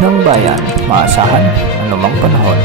ng bayan, maasahan anumang panahon.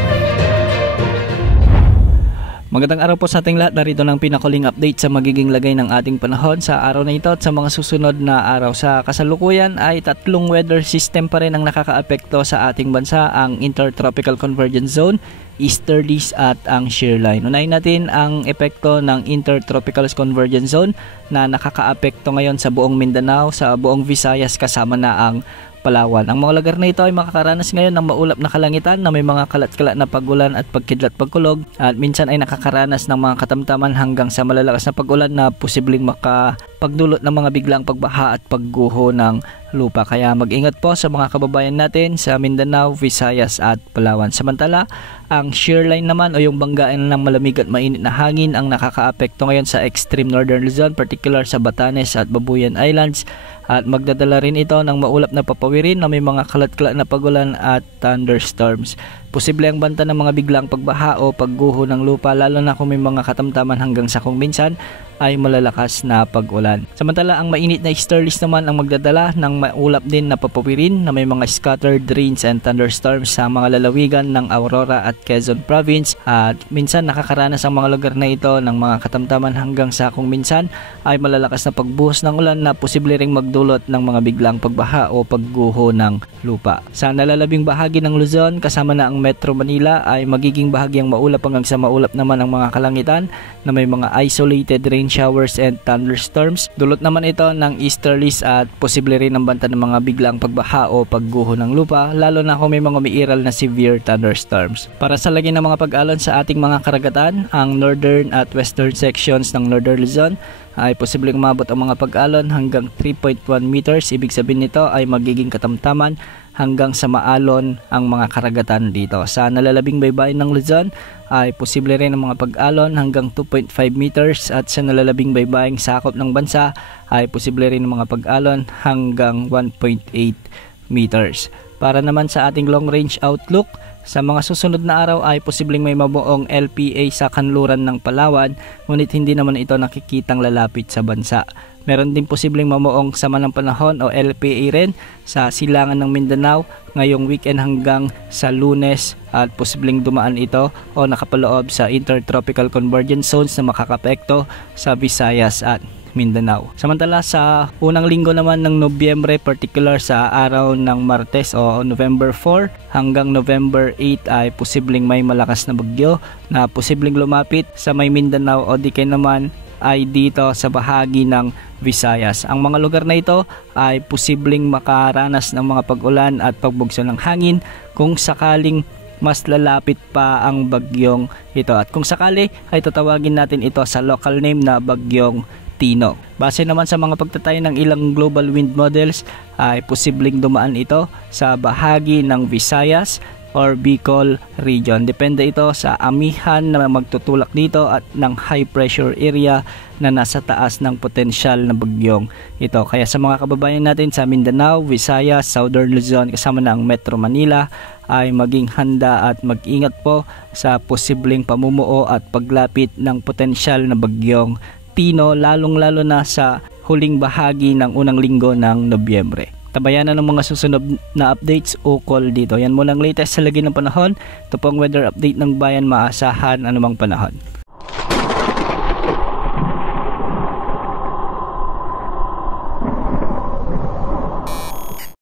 Magandang araw po sa ating lahat. Narito ng pinakuling update sa magiging lagay ng ating panahon sa araw na ito at sa mga susunod na araw. Sa kasalukuyan ay tatlong weather system pa rin ang nakakaapekto sa ating bansa, ang Intertropical Convergence Zone, Easterlies at ang shear line. Unahin natin ang epekto ng Intertropical Convergence Zone na nakakaapekto ngayon sa buong Mindanao, sa buong Visayas kasama na ang Palawan. Ang mga lugar na ito ay makakaranas ngayon ng maulap na kalangitan na may mga kalat-kalat na pagulan at pagkidlat pagkulog, at minsan ay nakakaranas ng mga katamtaman hanggang sa malalakas na pagulan na posibleng makapagdulot ng mga biglang pagbaha at pagguho ng lupa. Kaya mag-ingat po sa mga kababayan natin sa Mindanao, Visayas at Palawan. Samantala, ang shear line naman o yung banggaan ng malamig at mainit na hangin ang nakakaapekto ngayon sa extreme northern Luzon, particular sa Batanes at Babuyan Islands, at magdadala rin ito ng maulap na papawirin na may mga kalat-kalat na pagulan at thunderstorms. Posible ang banta ng mga biglang pagbaha o pagguho ng lupa, lalo na kung may mga katamtaman hanggang sa kung minsan ay malalakas na pag-ulan. Samantala, ang mainit na easterlies naman ang magdadala ng maulap din na papawirin na may mga scattered rains and thunderstorms sa mga lalawigan ng Aurora at Quezon Province, at minsan nakakaranas ang mga lugar na ito ng mga katamtaman hanggang sa kung minsan ay malalakas na pagbuhos ng ulan na posible ring magdulot ng mga biglang pagbaha o pagguho ng lupa. Sa nalalabing bahagi ng Luzon kasama na ang Metro Manila ay magiging bahagyang maulap hanggang sa maulap naman ang mga kalangitan na may mga isolated rain showers and thunderstorms. Dulot naman ito ng easterlies at posible rin ang banta ng mga biglang pagbaha o pagguho ng lupa, lalo na kung may mga umiiral na severe thunderstorms. Para sa lagi ng mga pag-alon sa ating mga karagatan, ang northern at western sections ng Northern Luzon ay posibleng umabot ang mga pag-alon hanggang 3.1 meters. Ibig sabihin nito ay magiging katamtaman hanggang sa maalon ang mga karagatan dito. Sa nalalabing baybayin ng Luzon ay posible rin ang mga pag-alon hanggang 2.5 meters, at sa nalalabing baybaying sakop ng bansa ay posible rin ang mga pag-alon hanggang 1.8 meters. Para naman sa ating long range outlook, sa mga susunod na araw ay posibleng may mabuong LPA sa kanluran ng Palawan, ngunit hindi naman ito nakikitang lalapit sa bansa. Meron din posibleng mamuong sama ng panahon o LPA rin sa silangan ng Mindanao ngayong weekend hanggang sa Lunes, at posibleng dumaan ito o nakapaloob sa Intertropical Convergence Zones na makakapekto sa Visayas at Mindanao. Samantala, sa unang linggo naman ng Nobyembre, particular sa araw ng Martes o November 4 hanggang November 8 ay posibleng may malakas na bagyo na posibleng lumapit sa may Mindanao o di kaya naman ay dito sa bahagi ng Visayas. Ang mga lugar na ito ay posibleng makaranas ng mga pag-ulan at pagbugso ng hangin kung sakaling mas lalapit pa ang bagyong ito, at kung sakali ay tatawagin natin ito sa local name na bagyong Tino. Base naman sa mga pagtatayo ng ilang global wind models ay posibleng dumaan ito sa bahagi ng Visayas or Bicol region. Depende ito sa amihan na magtutulak dito at ng high pressure area na nasa taas ng potensyal na bagyong ito. Kaya sa mga kababayan natin sa Mindanao, Visayas, Southern Luzon kasama na ang Metro Manila ay maging handa at mag-ingat po sa posibleng pamumuo at paglapit ng potensyal na bagyong Tino, lalong-lalo na sa huling bahagi ng unang linggo ng Nobyembre. Tabayanan ng mga susunod na updates ukol dito. Yan muna ang latest sa lagi ng panahon. Ito po ang weather update ng bayan, maasahan anumang panahon.